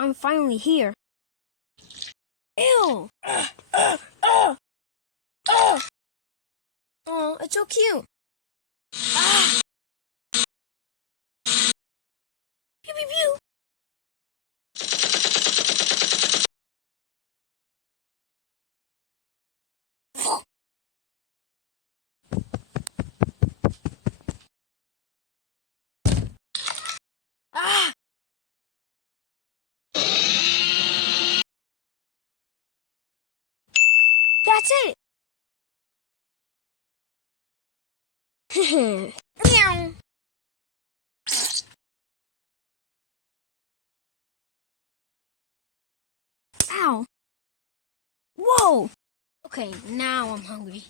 I'm finally here. Ew! Oh, it's so cute. Ah! Pew pew pew! Ah! That's it! Meow! Ow! Whoa! Okay, now I'm hungry.